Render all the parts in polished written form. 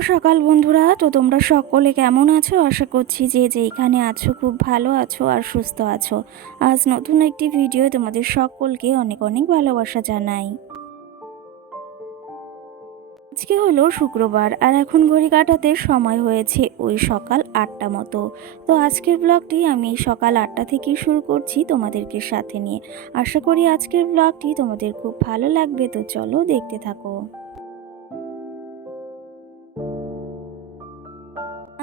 সকাল বন্ধুরা। তো তোমরা সকলে কেমন আছো? আশা করছি যে যেখানে আছো খুব ভালো আছো আর সুস্থ আছো। আজ নতুন একটি ভিডিও তোমাদের সকলকে অনেক অনেক ভালোবাসা জানাই। আজকে হলো শুক্রবার আর এখন ঘড়ি কাটাতে সময় হয়েছে ওই সকাল 8টা মতো। তো আজকের ব্লগটি আমি সকাল 8টা থেকেই শুরু করছি তোমাদেরকে সাথে নিয়ে। আশা করি আজকের ব্লগটি তোমাদের খুব ভালো লাগবে, তো চলো দেখতে থাকো।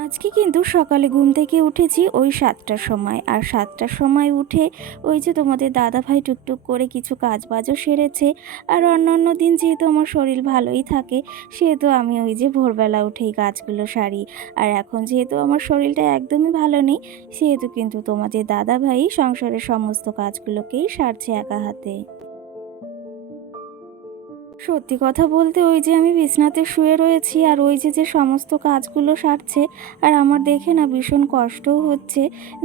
আজকে কিন্তু সকালে ঘুম থেকে উঠেছি ওই 7টার সময়, আর 7টার সময় উঠে ওই যে তোমাদের দাদাভাই টুকটুক করে কিছু কাজ বাজও সেরেছে। আর অন্যান্য দিন যেহেতু আমার শরীর ভালোই থাকে, সেহেতু আমি ওই যে ভোরবেলা উঠেই কাজগুলো সারি। আর এখন যেহেতু আমার শরীরটা একদমই ভালো নেই, সেহেতু কিন্তু তোমাদের দাদাভাই সংসারের সমস্ত কাজগুলোকেই সারছে একা হাতে। সত্যি কথা বলতে ওই যে আমি বিছনাতে শুয়ে রয়েছি আর ওই যে যে সমস্ত কাজগুলো সারছে, আর আমার দেখে না ভীষণ কষ্টও হচ্ছে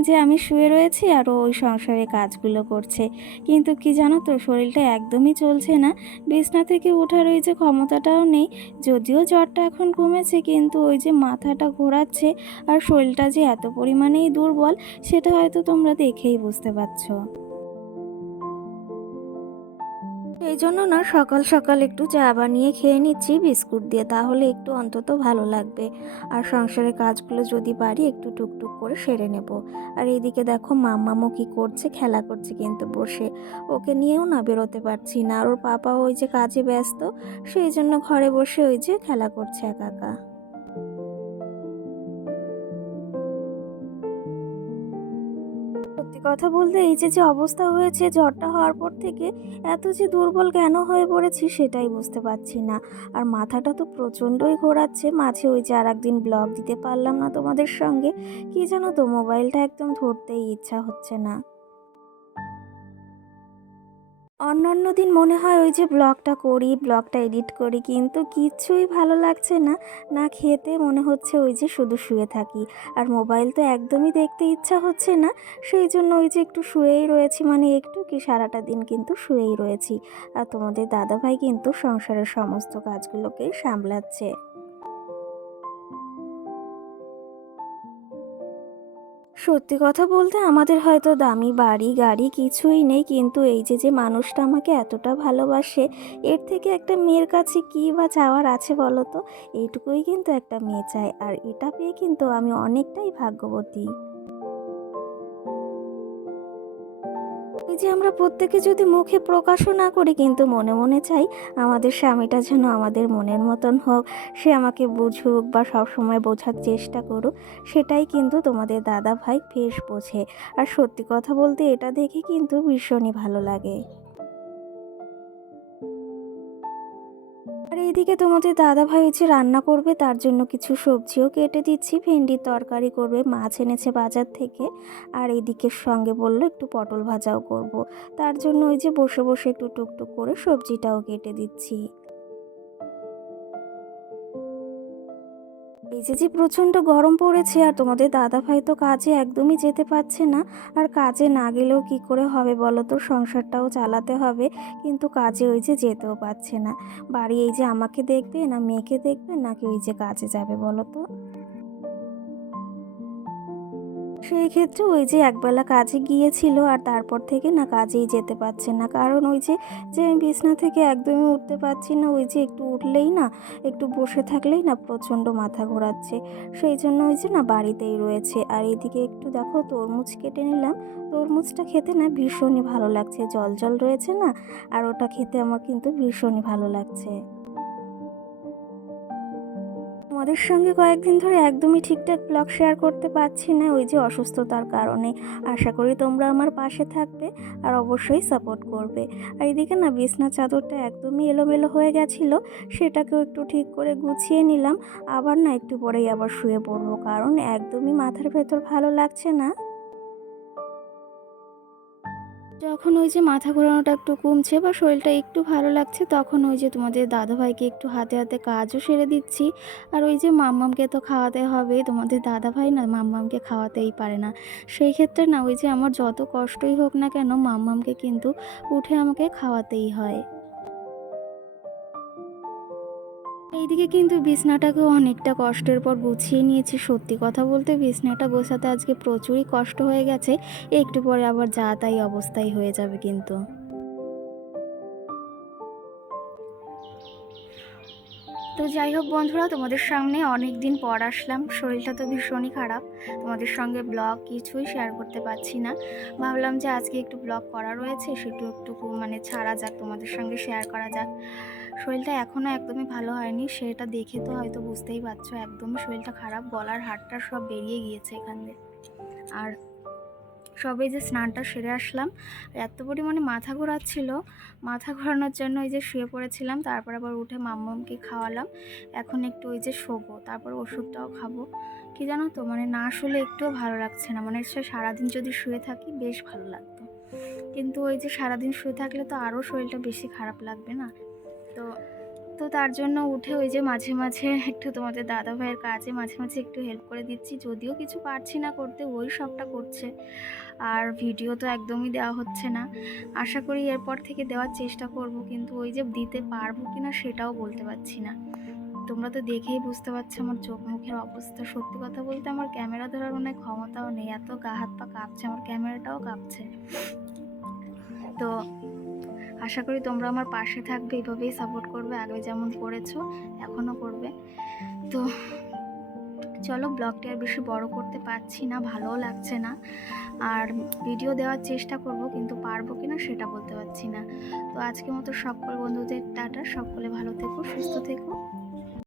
যে আমি শুয়ে রয়েছি আর ও ওই সংসারে কাজগুলো করছে। কিন্তু কি জানো তো, শরীরটা একদমই চলছে না, বিছনা থেকে ওঠার ওই যে ক্ষমতাটাও নেই। যদিও জ্বরটা এখন কমেছে, কিন্তু ওই যে মাথাটা ঘোরাচ্ছে আর শরীরটা যে এত পরিমাণেই দুর্বল, সেটা হয়তো তোমরা দেখেই বুঝতে পারছো। এই জন্য না সকাল সকাল একটু চা বানিয়ে খেয়ে নিচ্ছি বিস্কুট দিয়ে, তাহলে একটু অন্তত ভালো লাগবে। আর সংসারের কাজগুলো যদি পারি একটু টুকটুক করে সেরে নেব। আর এইদিকে দেখো মাম্মামও কি করছে, খেলা করছে কিন্তু বসে। ওকে নিয়েও না বেরোতে পারছি না, আর ওর পাপা ওই যে কাজে ব্যস্ত, সেই জন্য ঘরে বসে ওই যে খেলা করছে একা একা। সত্যি কথা বলতে এই যে যে অবস্থা হয়েছে জ্বরটা হওয়ার পর থেকে, এত যে দুর্বল কেন হয়ে পড়েছি সেটাই বুঝতে পারছি না। আর মাথাটা তো প্রচণ্ডই ঘোরাচ্ছে, মাঝে ওই যে আর একদিন ব্লগ দিতে পারলাম না তোমাদের সঙ্গে। কি জানো তো, মোবাইলটা একদম ধরতেই ইচ্ছা হচ্ছে না। অন্যান্য দিন মনে হয় ওই যে ব্লগটা করি, ব্লগটা এডিট করি, কিন্তু কিচ্ছুই ভালো লাগছে না। না খেতে মনে হচ্ছে ওই যে শুধু শুয়ে থাকি। আর মোবাইল তো একদমই দেখতে ইচ্ছা হচ্ছে না। সেই জন্য ওই যে একটু শুয়েই রয়েছি, মানে একটু কি সারাটা দিন কিন্তু শুয়েই রয়েছি। আর তোমাদের দাদাভাই কিন্তু সংসারের সমস্ত কাজগুলোকেই সামলাচ্ছে। সত্যি কথা বলতে আমাদের হয়তো দামি বাড়ি গাড়ি কিছুই নেই, কিন্তু এই যে যে মানুষটা আমাকে এতটা ভালোবাসে, এর থেকে একটা মেয়ের কাছে কী বা চাওয়ার আছে বলো তো। এইটুকুই কিন্তু একটা মেয়ে চায়, আর এটা পেয়ে কিন্তু আমি অনেকটাই ভাগ্যবতী। এই যে আমরা প্রত্যেকে যদি মুখে প্রকাশও না করি, কিন্তু মনে মনে চাই আমাদের স্বামীটা যেন আমাদের মনের মতন হোক, সে আমাকে বুঝুক বা সবসময় বোঝার চেষ্টা করুক। সেটাই কিন্তু তোমাদের দাদা ভাই বেশ বোঝে। আর সত্যি কথা বলতে এটা দেখে কিন্তু ভীষণই ভালো লাগে। আর এইদিকে তোমাদের দাদাভাই হচ্ছে রান্না করবে, তার জন্য কিছু সবজিও কেটে দিচ্ছি। ভেন্ডির তরকারি করবে, মাছ এনেছে বাজার থেকে। আর এইদিকে সঙ্গে বললো একটু পটল ভাজাও করব। তার জন্য ওই যে বসে বসে একটু টুকটুক করে সবজিটাও কেটে দিচ্ছি। এই যে যে প্রচণ্ড গরম পড়েছে, আর তোমাদের দাদাভাই তো কাজে একদমই যেতে পারছে না। আর কাজে না গেলেও কি করে হবে বলো তো, সংসারটাও চালাতে হবে। কিন্তু কাজে ওই যে যেতেও পারছে না। বাড়ি এই যে আমাকে দেখবে না মেয়েকে দেখবে, নাকি ওই যে কাজে যাবে বলো তো। সেই ক্ষেত্রে ওই যে একবেলা কাজে গিয়েছিল, আর তারপর থেকে না কাজেই যেতে পারছে না। কারণ ওই যে যে আমি বিছনা থেকে একদমই উঠতে পারছি না, ওই যে একটু উঠলেই না, একটু বসে থাকলেই না প্রচণ্ড মাথা ঘোরাচ্ছে। সেই জন্য ওই যে না বাড়িতেই রয়েছে। আর এদিকে একটু দেখো তরমুজ কেটে নিলাম। তরমুজটা খেতে না ভীষণই ভালো লাগছে, জল জল রয়েছে না। আর ওটা খেতে আমার কিন্তু ভীষণই ভালো লাগছে। তোমাদের সঙ্গে কয়েকদিন ধরে একদমই ঠিকঠাক ব্লগ শেয়ার করতে পারছি না, ওই যে অসুস্থতার কারণে। আশা করি তোমরা আমার পাশে থাকবে আর অবশ্যই সাপোর্ট করবে। আর এদিকে না বিছনা চাদরটা একদমই এলোমেলো হয়ে গেছিলো, সেটাকেও একটু ঠিক করে গুছিয়ে নিলাম। আবার না একটু পরেই আবার শুয়ে পড়বো, কারণ একদমই মাথার ভেতর ভালো লাগছে না। যখন ওই যে মাথা ঘোরানোটা একটু কমছে বা শরীরটা একটু ভালো লাগছে, তখন ওই যে তোমাদের দাদাভাইকে একটু হাতে হাতে কাজও সেরে দিচ্ছি। আর ওই যে মাম্মামকে তো খাওয়াতে হবে, তোমাদের দাদাভাই না মাম্মামকে খাওয়াতেই পারে না। সেই ক্ষেত্রে না ওই যে আমার যত কষ্টই হোক না কেন, মাম্মামকে কিন্তু উঠে আমাকে খাওয়াতেই হয়। এই এইদিকে কিন্তু বিছনাটাকেও অনেকটা কষ্টের পর গুছিয়ে নিয়েছি। সত্যি কথা বলতে বিছনাটা গোছাতে আজকে প্রচুরই কষ্ট হয়ে গেছে। একটু পরে আবার যা তাই অবস্থাই হয়ে যাবে কিন্তু। তো যাই হোক বন্ধুরা, তোমাদের সামনে অনেক দিন পর আসলাম। শরীরটা তো ভীষণই খারাপ, তোমাদের সঙ্গে ব্লগ কিছুই শেয়ার করতে পারছি না। ভাবলাম যে আজকে একটু ব্লগ করা রয়েছে, সেটু একটু মানে ছাড়া যাক, তোমাদের সঙ্গে শেয়ার করা যাক। শরীরটা এখনও একদমই ভালো হয়নি, সেটা দেখে তো হয়তো বুঝতেই পারছো। একদমই শরীরটা খারাপ, গলার হাড়টা সব বেরিয়ে গিয়েছে এখান দিয়ে। আর সবে যে স্নানটা সেরে আসলাম, এত পরিমাণে মাথা ঘোরাচ্ছিল, মাথা ঘোরানোর জন্য ওই যে শুয়ে পড়েছিলাম। তারপর আবার উঠে মাম্মামকে খাওয়ালাম। এখন একটু ওই যে শোবো, তারপর ওষুধটাও খাবো। কি জানো তো, মানে না শুলে একটুও ভালো লাগছে না। মানে সে সারাদিন যদি শুয়ে থাকি বেশ ভালো লাগতো, কিন্তু ওই যে সারাদিন শুয়ে থাকলে তো আরও শরীরটা বেশি খারাপ লাগবে না। তো তো তার জন্য উঠে ওই যে মাঝে মাঝে একটু তোমাদের দাদা ভাইয়ের কাজে মাঝে মাঝে একটু হেল্প করে দিচ্ছি। যদিও কিছু পারছি না করতে, ওই সবটা করছে। আর ভিডিও তো একদমই দেওয়া হচ্ছে না। আশা করি এরপর থেকে দেওয়ার চেষ্টা করব, কিন্তু ওই যে দিতে পারবো কিনা সেটাও বলতে পারছি না। তোমরা তো দেখেই বুঝতে পারছো আমার চোখ মুখের অবস্থা। সত্যি কথা বলতে আমার ক্যামেরা ধরার অনেক ক্ষমতাও নেই, এত গা হাত পা কাঁপছে, আমার ক্যামেরাটাও কাঁপছে। তো আশা করি তোমরা আমার পাশে থাকবে, এভাবেই সাপোর্ট করবে, আগে যেমন করেছো এখনও করবে। তো চলো, ব্লগটি আর বেশি বড় করতে পারছি না, ভালোও লাগছে না। আর ভিডিও দেওয়ার চেষ্টা করব, কিন্তু পারবো কিনা সেটা বলতে পারছি না। তো আজকের মতো সকল বন্ধুদের টাটা, সকলে ভালো থেকো, সুস্থ থেকো।